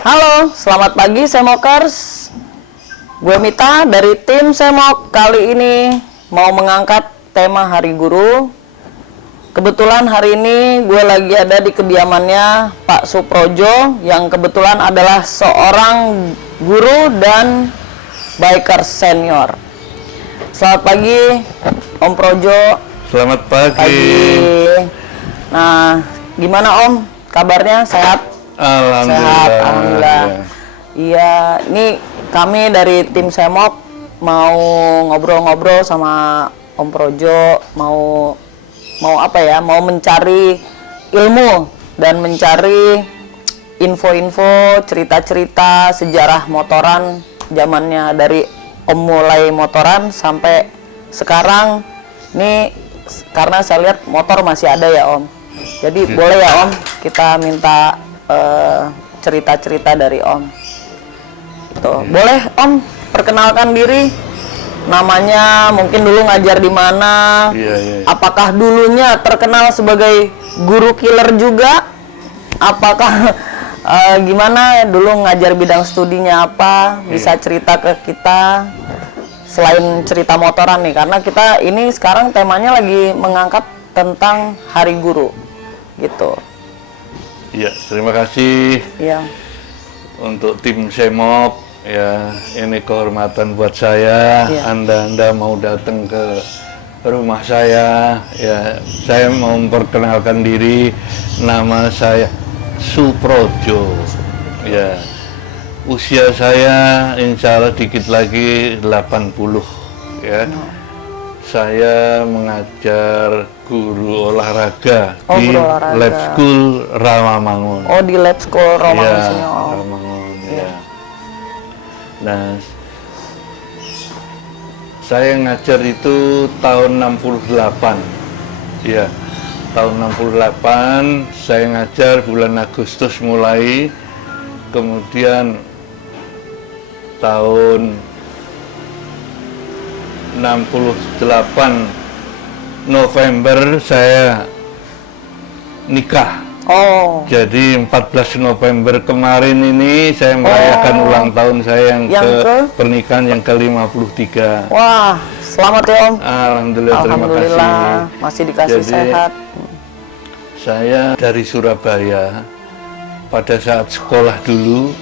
Halo, selamat pagi Semokers. Gue Mita dari tim Semok. Kali ini mau mengangkat tema Hari Guru. Kebetulan hari ini gue lagi ada di kediamannya Pak Suprojo, yang kebetulan adalah seorang guru dan biker senior. Selamat pagi Om Projo. Selamat pagi. Nah, gimana Om? Kabarnya sehat? Alhamdulillah. Sehat, alhamdulillah. Iya, ini kami dari tim Semok mau ngobrol-ngobrol sama Om Projo, mau apa ya? Mau mencari ilmu dan mencari info-info, cerita-cerita sejarah motoran zamannya dari Om mulai motoran sampai sekarang. Ini karena saya lihat motor masih ada ya Om. Jadi boleh ya Om kita minta cerita-cerita dari Om. Tuh, boleh Om perkenalkan diri, namanya, mungkin dulu ngajar di mana, apakah dulunya terkenal sebagai guru killer juga, apakah gimana dulu ngajar bidang studinya apa, bisa cerita ke kita selain cerita motoran nih, karena kita ini sekarang temanya lagi mengangkat tentang Hari Guru gitu. Ya, terima kasih untuk tim Semok. Ya, ini kehormatan buat saya. Anda mau datang ke rumah saya. Ya, saya mau memperkenalkan diri. Nama saya Suprojo. Ya, usia saya insya Allah dikit lagi 80. Ya. Saya mengajar guru olahraga di Lab School Rawamangun. Oh, di Lab School Rawamangun. Ya, Rawamangun, ya. Nah, saya ngajar itu tahun 68. Ya, tahun 68 saya ngajar bulan Agustus mulai. Kemudian tahun 68 November saya nikah. Oh. Jadi 14 November kemarin ini saya merayakan ulang tahun saya yang ke pernikahan yang ke-53. Wah, selamat ya Om. Alhamdulillah, terima kasih. Masih dikasih sehat. Saya dari Surabaya. Pada saat sekolah dulu,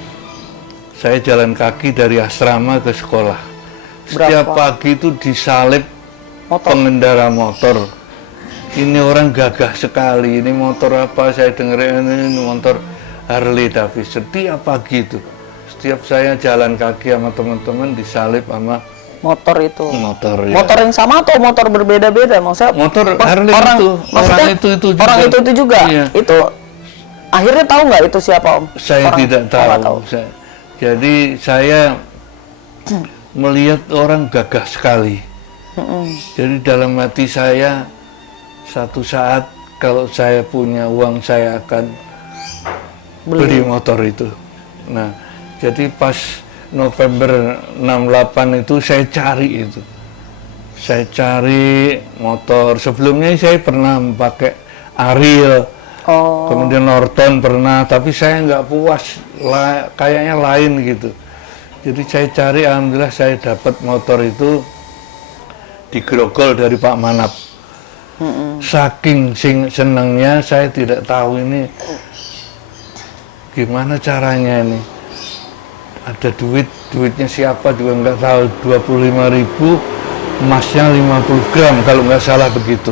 saya jalan kaki dari asrama ke sekolah. Setiap pagi itu disalib pengendara motor. Ini orang gagah sekali, ini motor apa, saya dengerin ini motor Harley Davidson. Setiap pagi itu, setiap saya jalan kaki sama teman-teman disalib sama motor itu. Motor yang sama atau motor berbeda-beda? Maksudnya motor Harley orang itu juga. Orang itu juga. Iya. Itu akhirnya tahu nggak itu siapa Om? Saya tidak tahu. Jadi saya melihat orang gagah sekali. Jadi dalam hati saya, satu saat kalau saya punya uang saya akan beli motor itu. Nah, jadi pas November 68 itu saya cari itu. Saya cari motor. Sebelumnya saya pernah pakai Ariel, kemudian Norton pernah, tapi saya nggak puas, kayaknya lain gitu. Jadi saya cari, alhamdulillah saya dapat motor itu di Grogol dari Pak Manap. Saking senangnya saya tidak tahu ini gimana caranya ini. Ada duitnya siapa juga nggak tahu, 25.000, emasnya 50 gram kalau nggak salah begitu.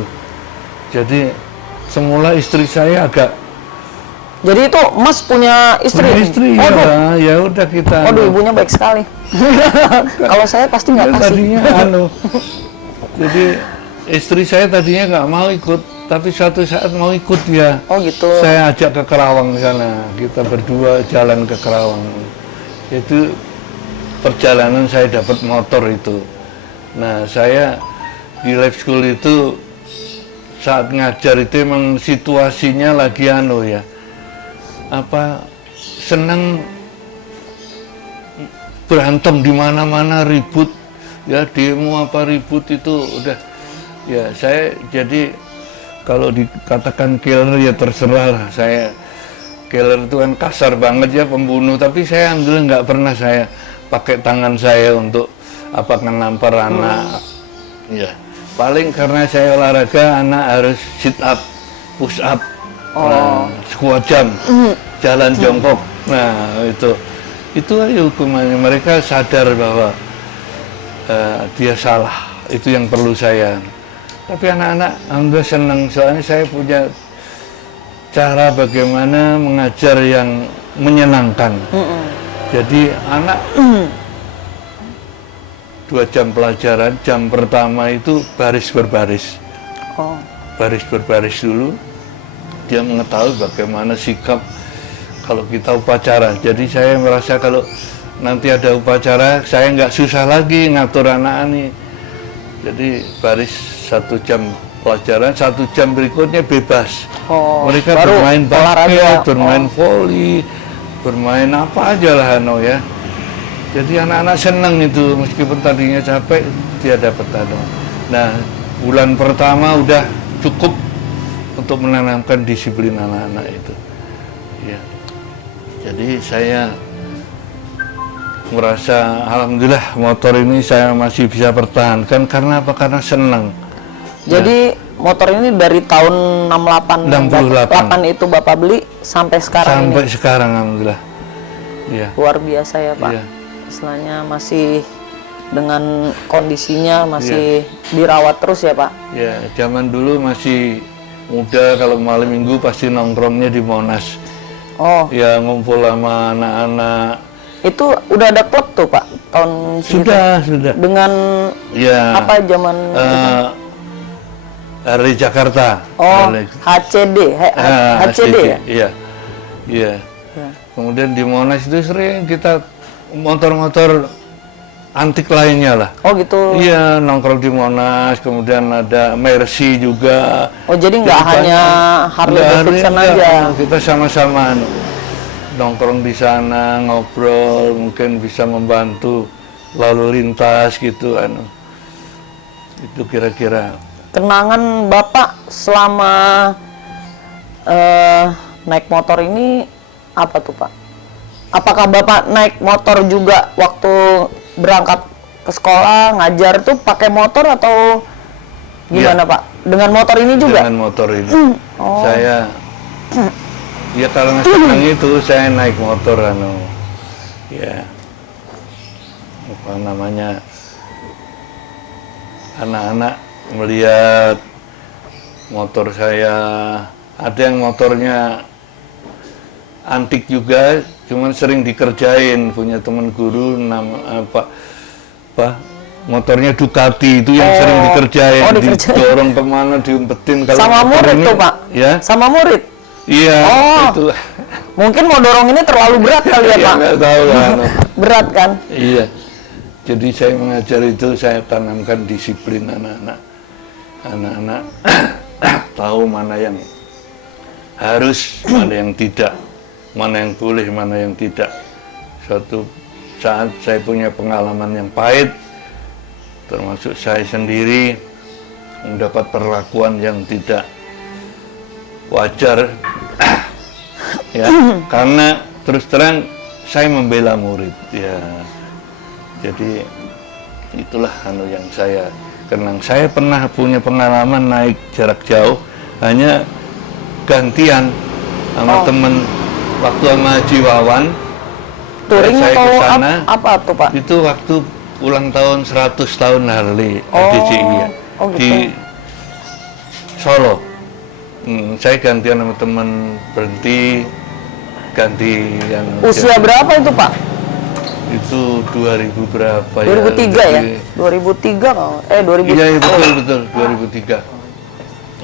Jadi semula istri saya agak. Jadi itu Mas punya istri? Punya istri, ya udah kita. Waduh, ibunya baik sekali. Kalau saya pasti nggak kasih. Tadinya jadi istri saya tadinya nggak mau ikut, tapi suatu saat mau ikut dia. Oh gitu. Saya ajak ke Kerawang sana, kita berdua jalan ke Kerawang. Itu perjalanan saya dapat motor itu. Nah, saya di Life School itu saat ngajar itu emang situasinya lagi senang berantem di mana-mana, ribut ya, demo apa ribut itu udah ya. Saya jadi kalau dikatakan killer ya terserah lah, saya killer itu kan kasar banget ya, pembunuh. Tapi saya alhamdulillah nggak pernah saya pakai tangan saya untuk nampar anak. Ya, paling karena saya olahraga, anak harus sit up, push up, squat jump, jalan jongkok. Nah itu aja hukumannya. Mereka sadar bahwa dia salah. Itu yang perlu saya. Tapi anak-anak alhamdulillah senang, soalnya saya punya cara bagaimana mengajar yang menyenangkan. Jadi anak 2 jam pelajaran, jam pertama itu baris berbaris. Baris berbaris dulu, dia mengetahui bagaimana sikap kalau kita upacara. Jadi saya merasa kalau nanti ada upacara, saya nggak susah lagi ngatur anak ini. Jadi baris 1 jam pelajaran, 1 jam berikutnya bebas. Mereka bermain basket, bermain voli, bermain apa aja lah ya. Jadi anak-anak senang itu, meskipun tadinya capek, dia dapat Nah, bulan pertama udah cukup untuk menanamkan disiplin anak-anak itu. Ya. Jadi saya merasa alhamdulillah motor ini saya masih bisa pertahankan karena apa? Karena senang. Jadi motor ini dari tahun 68 itu Bapak beli sampai sekarang Sampai sekarang alhamdulillah. Ya. Luar biasa ya Pak. Ya. Istilahnya masih dengan kondisinya masih dirawat terus ya Pak? Ya, zaman dulu masih muda, kalau malam minggu pasti nongkrongnya di Monas. Ya, ngumpul sama anak-anak. Itu udah ada klub tuh Pak tahun segitu? Sudah. Dengan apa zaman Hari Jakarta. HCD ya? Iya. Kemudian di Monas itu sering kita motor-motor antik lainnya lah. Gitu. Iya, nongkrong di Monas, kemudian ada Mercy juga. Jadi nggak hanya Harley Davidson aja. Kita sama-sama nongkrong di sana, ngobrol, mungkin bisa membantu lalu lintas gitu Itu kira-kira. Kenangan Bapak selama naik motor ini apa tuh Pak? Apakah Bapak naik motor juga waktu berangkat ke sekolah, ngajar tuh pakai motor atau gimana Pak? Dengan motor ini juga? Dengan motor ini. Saya, ya kalau senang itu saya naik motor ya, apa namanya, anak-anak melihat motor saya, ada yang motornya antik juga, cuman sering dikerjain. Punya teman guru motornya Ducati itu yang sering dikerjain, didorong kemana, diumpetin. Kalau sama murid ini, tuh Pak? Ya? Sama murid? Iya. Itu. Mungkin mau dorong ini terlalu berat kali ya Pak? Nggak tahu kan. Berat kan? Iya. Jadi saya mengajar itu, saya tanamkan disiplin anak-anak. Anak-anak tahu mana yang harus, mana yang tidak. Mana yang boleh, mana yang tidak. Suatu saat saya punya pengalaman yang pahit, termasuk saya sendiri mendapat perlakuan yang tidak wajar, ya, karena terus terang saya membela murid, ya. Jadi itulah yang saya kenang. Saya pernah punya pengalaman naik jarak jauh, hanya gantian sama temen. Waktu sama Haji Wawan, touring saya atau kesana, apa tuh Pak? Itu waktu ulang tahun 100 tahun Harley DCI ya, gitu. di Solo. Saya gantian sama teman, berhenti ganti yang usia berapa itu Pak? Itu 2000 berapa 2003 ya? 2003 kalau 2000. Iya betul 2003.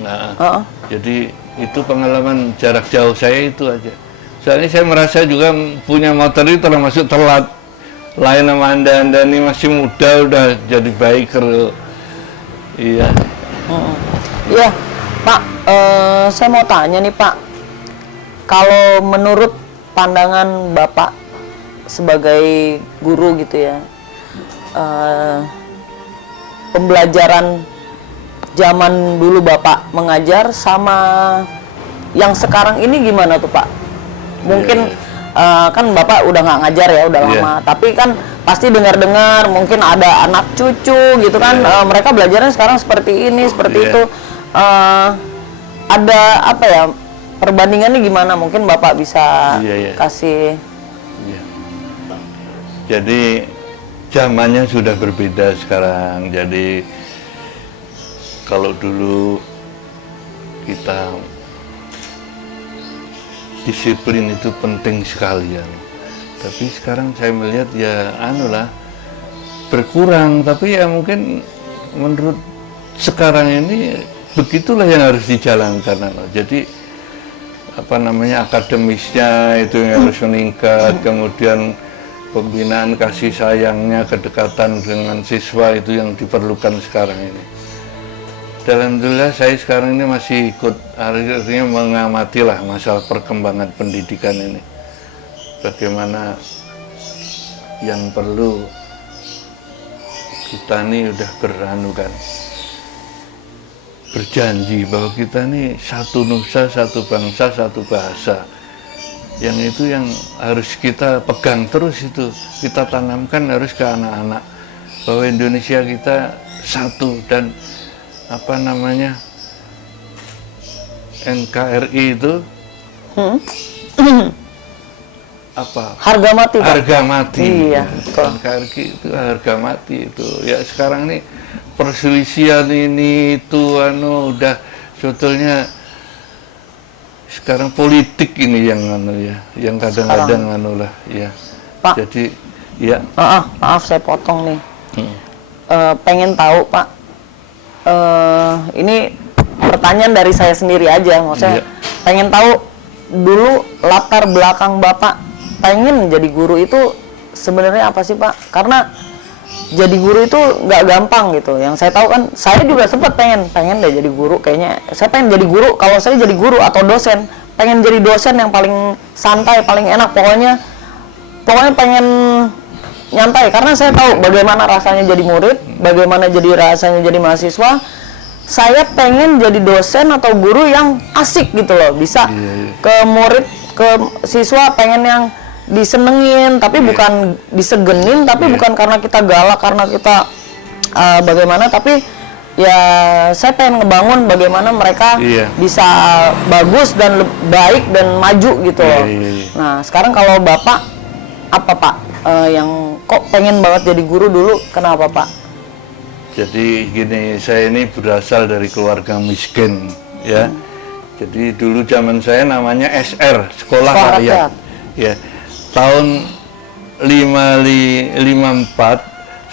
Nah, jadi itu pengalaman jarak jauh saya itu aja. Soalnya saya merasa juga punya motor itu termasuk telat. Lain sama anda ini masih muda udah jadi biker. Iya. Iya, Pak. Saya mau tanya nih Pak. Kalau menurut pandangan Bapak sebagai guru gitu ya, pembelajaran zaman dulu Bapak mengajar sama yang sekarang ini gimana tuh Pak? mungkin kan Bapak udah nggak ngajar ya, udah lama. Tapi kan pasti dengar-dengar, mungkin ada anak cucu gitu kan, mereka belajarnya sekarang seperti ini, seperti itu. Ada apa ya, perbandingannya gimana? Mungkin Bapak bisa kasih. Jadi zamannya sudah berbeda sekarang. Jadi kalau dulu kita disiplin itu penting sekali ya. Tapi sekarang saya melihat ya berkurang. Tapi ya mungkin menurut sekarang ini begitulah yang harus dijalankan. Jadi akademisnya itu yang harus meningkat, kemudian pembinaan kasih sayangnya, kedekatan dengan siswa itu yang diperlukan sekarang ini. Alhamdulillah saya sekarang ini masih ikut, artinya mengamati lah masalah perkembangan pendidikan ini. Bagaimana yang perlu kita ini udah berjanji bahwa kita ini satu nusa, satu bangsa, satu bahasa. Yang itu yang harus kita pegang terus, itu kita tanamkan harus ke anak-anak, bahwa Indonesia kita satu. Dan NKRI itu harga mati, Pak. Harga mati. Iya, NKRI itu harga mati itu. Ya sekarang nih perselisihan ini itu udah sebetulnya sekarang politik ini yang kadang-kadang Pak. Jadi ya. Maaf saya potong nih. Pengen tahu, Pak. Ini pertanyaan dari saya sendiri aja, maksudnya pengen tahu dulu latar belakang Bapak pengen jadi guru itu sebenarnya apa sih, Pak? Karena jadi guru itu nggak gampang gitu. Yang saya tahu kan, saya juga sempat pengen deh jadi guru. Kayaknya saya pengen jadi guru. Kalau saya jadi guru atau dosen, pengen jadi dosen yang paling santai, paling enak. Pokoknya pengen nyantai, karena saya tahu bagaimana rasanya jadi murid, bagaimana jadi rasanya jadi mahasiswa. Saya pengen jadi dosen atau guru yang asik gitu loh, bisa ke murid, ke siswa, pengen yang disenengin, tapi bukan disegenin, tapi bukan karena kita galak, karena kita bagaimana, tapi ya saya pengen ngebangun bagaimana mereka bisa bagus dan baik dan maju gitu loh. Nah sekarang kalau Bapak apa, Pak, yang kok pengen banget jadi guru dulu, kenapa, Pak? Jadi gini, saya ini berasal dari keluarga miskin ya. Jadi dulu zaman saya namanya SR, Sekolah Rakyat. Ya. Tahun 54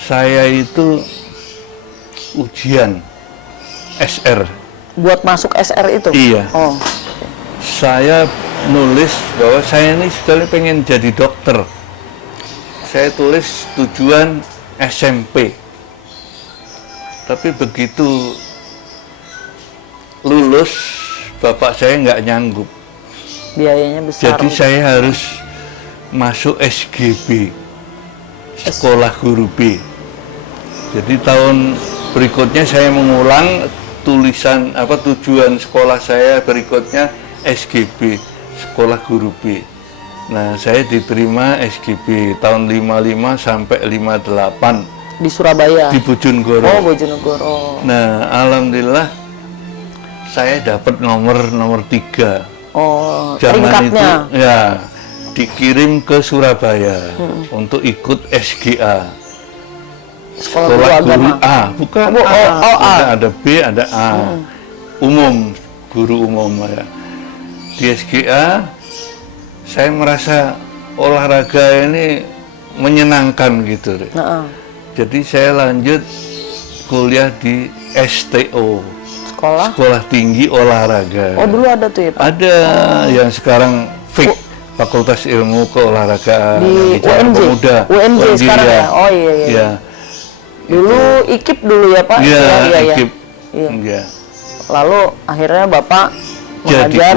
saya itu ujian SR. Buat masuk SR itu? Iya. Saya nulis bahwa saya ini sekali pengen jadi dokter. Saya tulis tujuan SMP. Tapi begitu lulus, bapak saya nggak nyanggup. Biayanya besar. Jadi saya harus masuk SGB, Sekolah Guru B. Jadi tahun berikutnya saya mengulang tulisan tujuan sekolah saya berikutnya SGB, Sekolah Guru B. Nah, saya diterima SGB tahun 55 sampai 58. Di Surabaya? Di Bojonegoro. Oh, Bojonegoro. Nah, alhamdulillah saya dapat nomor 3. Oh, zaman ringkatnya. Itu ya dikirim ke Surabaya untuk ikut SGA. Sekolah Guru A, bukan A. Ada B, ada A. Umum, guru umum ya. Di SGA saya merasa olahraga ini menyenangkan gitu. Jadi saya lanjut kuliah di STO, Sekolah Tinggi Olahraga. Oh, dulu ada tuh ya, Pak? Ada, yang sekarang FIK, Fakultas Ilmu Keolahragaan di UNJ. UNJ sekarang ya? Oh iya. Dulu IKIP dulu ya, Pak? Iya, IKIP. Iya. Lalu akhirnya Bapak mengajar,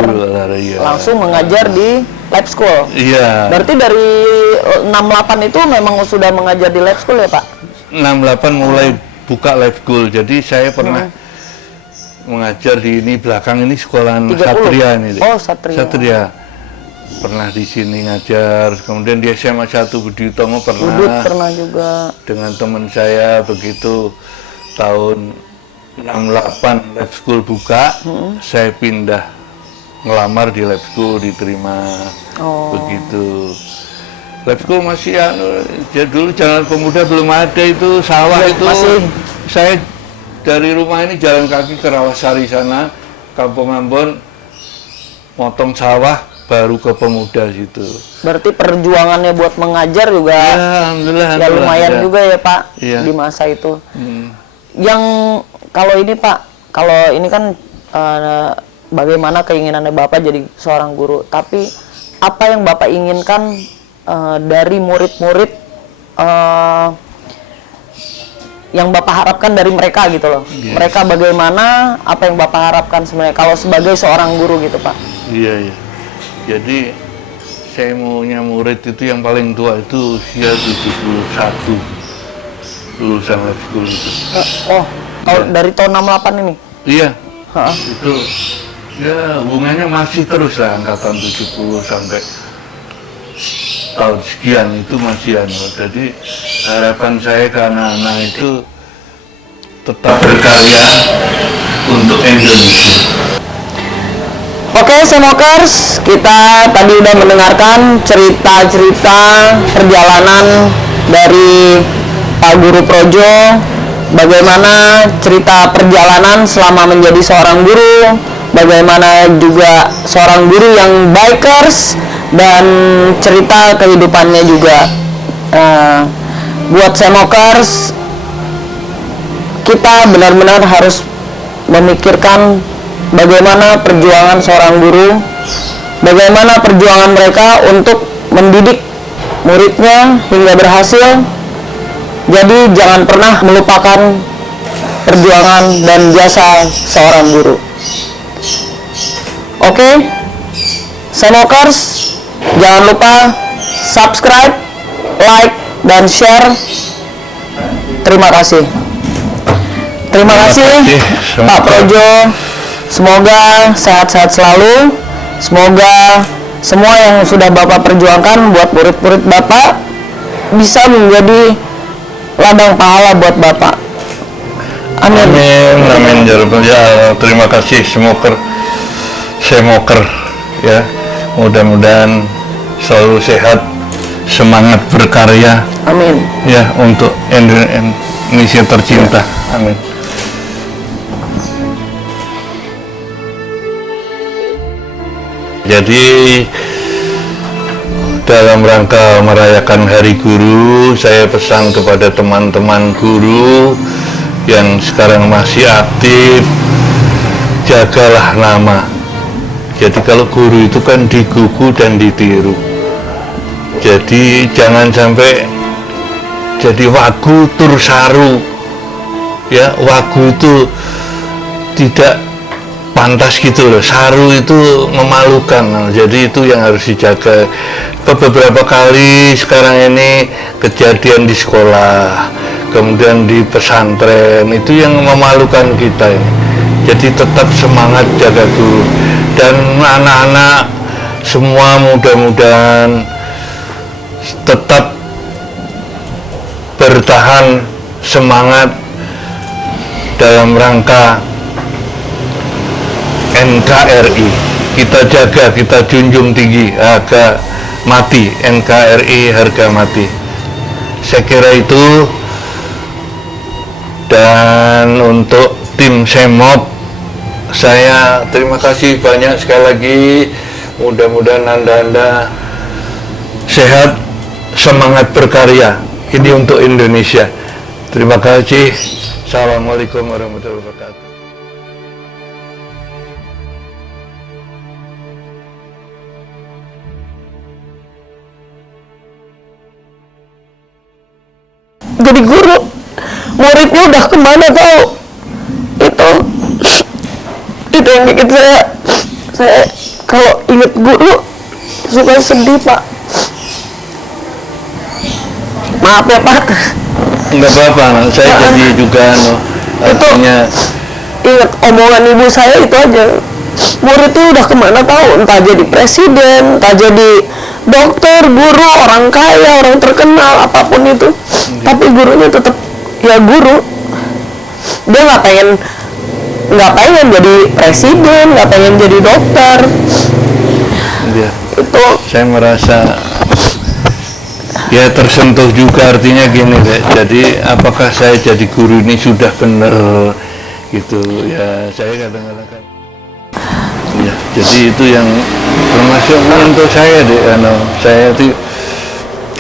langsung mengajar di lab school. Iya. Berarti dari 68 itu memang sudah mengajar di lab school ya, Pak? 68 mulai buka lab school. Jadi saya pernah mengajar di ini belakang ini sekolahan Satria ini. Oh, Satria. pernah di sini ngajar, kemudian di SMA 1 Budi Utomo Udut pernah pernah juga. dengan teman saya. Begitu tahun 68 lab school buka, saya pindah ngelamar di lab school, diterima. Begitu. Lab school masih ya dulu Jalan Pemuda belum ada, itu sawah Ya, itu masih. saya dari rumah ini jalan kaki ke Rawasari sana, Kampung Ambon, motong sawah, baru ke Pemuda situ. Berarti perjuangannya buat mengajar juga Ya, alhamdulillah, ya lumayan ya. juga ya Pak Iya. di masa itu. Yang kalau ini Pak, kalau ini kan bagaimana keinginannya Bapak jadi seorang guru, tapi apa yang Bapak inginkan dari murid-murid yang Bapak harapkan dari mereka gitu loh. Yes. Mereka bagaimana, apa yang Bapak harapkan sebenarnya kalau sebagai seorang guru gitu Pak? Iya, iya. Jadi saya maunya murid itu yang paling tua itu usia 71 lulusan lab school itu. Dari tahun 68 ini? Iya, Hah? itu ya hubungannya masih terus lah, angkatan 70 sampai tahun sekian itu masih Jadi harapan saya ke anak-anak itu tetap berkarya untuk Indonesia. Oke, Semokers, kita tadi udah mendengarkan cerita-cerita perjalanan dari Pak Guru Projo, bagaimana cerita perjalanan selama menjadi seorang guru, bagaimana juga seorang guru yang bikers, dan cerita kehidupannya juga. Buat Semokers, kita benar-benar harus memikirkan bagaimana perjuangan seorang guru, bagaimana perjuangan mereka untuk mendidik muridnya hingga berhasil. Jadi jangan pernah melupakan perjuangan dan jasa seorang guru. Oke, Semokers, jangan lupa subscribe, like, dan share. Terima kasih. Terima kasih Pak Projo. Semoga sehat-sehat selalu. Semoga semua yang sudah Bapak perjuangkan buat murid-murid Bapak bisa menjadi ladang pahala buat Bapak. Amin. Amin. Ya, terima kasih Semoker ya. Mudah-mudahan selalu sehat, semangat berkarya. Amin. Ya, untuk Indonesia tercinta. Amin. Jadi dalam rangka merayakan Hari Guru, saya pesan kepada teman-teman guru yang sekarang masih aktif, jagalah nama. Jadi kalau guru itu kan digugu dan ditiru. Jadi jangan sampai jadi wagu tur saru. Ya, wagu itu tidak pantas gitu loh, saru itu memalukan. Jadi itu yang harus dijaga. Beberapa kali sekarang ini kejadian di sekolah, kemudian di pesantren, itu yang memalukan kita ini. Jadi tetap semangat jaga guru, dan anak-anak semua mudah-mudahan tetap bertahan semangat dalam rangka NKRI. Kita jaga, kita junjung tinggi harga mati, NKRI harga mati. Saya kira itu. Dan untuk tim Semop, saya terima kasih banyak sekali lagi. Mudah-mudahan Anda sehat, semangat berkarya. Ini untuk Indonesia. Terima kasih. Assalamualaikum warahmatullahi wabarakatuh. Jadi guru, muridnya udah kemana tahu? Itu yang bikin saya kalau inget guru suka sedih Pak. Maaf ya Pak. Enggak apa-apa, saya jadi juga artinya Ingat omongan ibu saya itu aja. murid tuh udah kemana tahu, entah jadi presiden, entah jadi dokter, guru, orang kaya, orang terkenal, apapun itu. Tapi gurunya tetap ya guru. Dia nggak pengen jadi presiden, nggak pengen jadi dokter. Iya. Itu Saya merasa ya tersentuh juga, artinya gini deh. Jadi apakah saya jadi guru ini sudah benar gitu ya, saya kadang-kadang kan ya, jadi itu yang termasuk untuk saya deh. Saya itu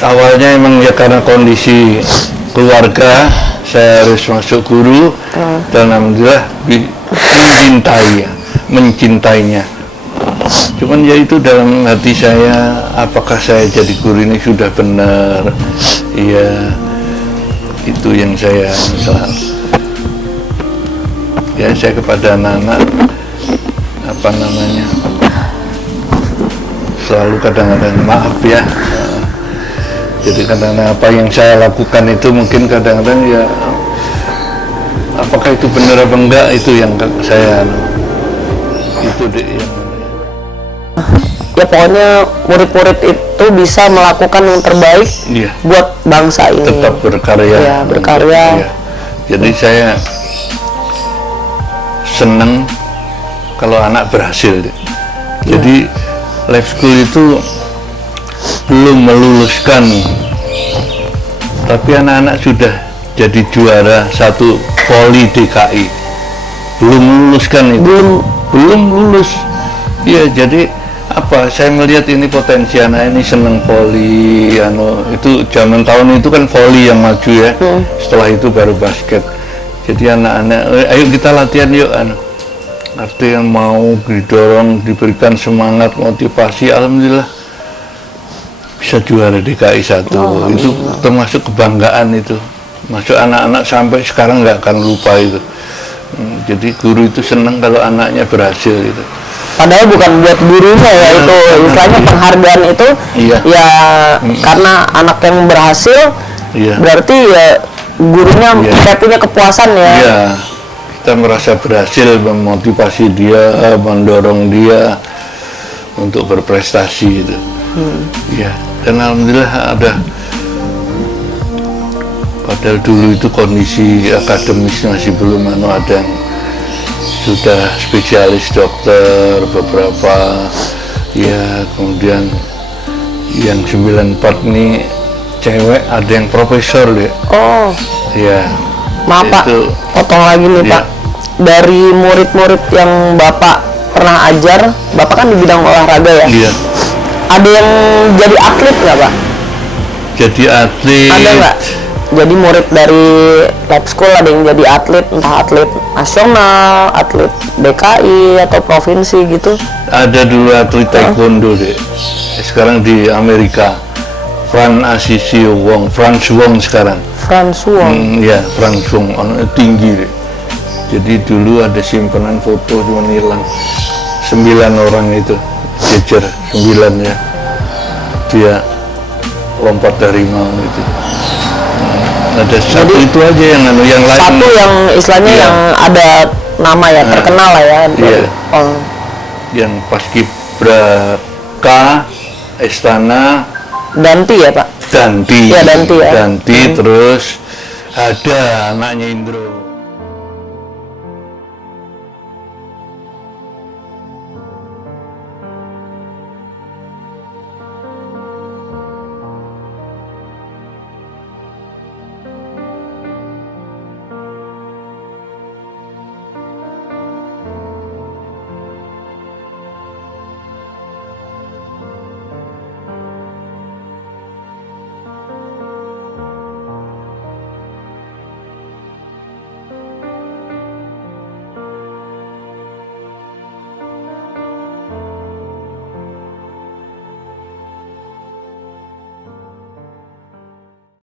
awalnya emang ya karena kondisi keluarga saya harus masuk guru, dan alhamdulillah mencintainya. Cuman ya itu dalam hati saya, apakah saya jadi guru ini sudah benar? Iya, itu yang saya salah. Ya saya kepada anak-anak apa namanya, selalu kadang-kadang maaf ya. Jadi kadang-kadang apa yang saya lakukan itu mungkin kadang-kadang ya, apakah itu benar apa enggak, itu yang saya itu deh yang ya pokoknya murid-murid itu bisa melakukan yang terbaik iya, buat bangsa ini. tetap berkarya. Ya, berkarya. Iya. Jadi saya senang kalau anak berhasil deh. Jadi life school itu belum meluluskan, tapi anak-anak sudah jadi juara satu voli DKI. Belum meluluskan itu. Belum lulus. Iya, jadi apa? Saya melihat ini potensi anak ini seneng voli, itu zaman tahun itu kan voli yang maju ya. Setelah itu baru basket. Jadi anak-anak, ayo kita latihan yuk, artinya mau didorong, diberikan semangat, motivasi, alhamdulillah bisa juara DKI 1. Itu termasuk kebanggaan itu. Masuk anak-anak sampai sekarang nggak akan lupa itu. Jadi guru itu senang kalau anaknya berhasil itu. Padahal bukan buat gurunya ya, itu istilahnya penghargaan itu ya karena anak yang berhasil, berarti ya gurunya kayak punya kepuasan ya. Iya, kita merasa berhasil memotivasi dia, mendorong dia untuk berprestasi itu. Ya, dan alhamdulillah ada. Padahal dulu itu kondisi akademis masih belum ada yang sudah spesialis dokter beberapa ya, kemudian yang 94 ini cewek ada yang profesor deh. Oh ya, maaf Pak, potong lagi nih Pak. Dari murid-murid yang Bapak pernah ajar, Bapak kan di bidang olahraga ya. Iya. Ada yang jadi atlet nggak Pak? Jadi atlet ada nggak? Jadi murid dari lab school ada yang jadi atlet, entah atlet nasional, atlet DKI atau provinsi gitu? Ada dulu atlet taekwondo deh. Sekarang di Amerika, Franz Wong sekarang. Franz Wong. Ya, Franz Wong, anaknya tinggi deh. Jadi dulu ada simpanan foto cuma hilang 9 orang itu, jejer 9 ya. Dia lompat dari mau itu. Ada satu jadi, itu aja yang lain. Satu yang istilahnya yang ada nama ya, terkenal lah ya. Iya. Yang Paskibraka Istana Danti ya Pak? Danti. Iya Danti ya. Danti terus ada anaknya Indro.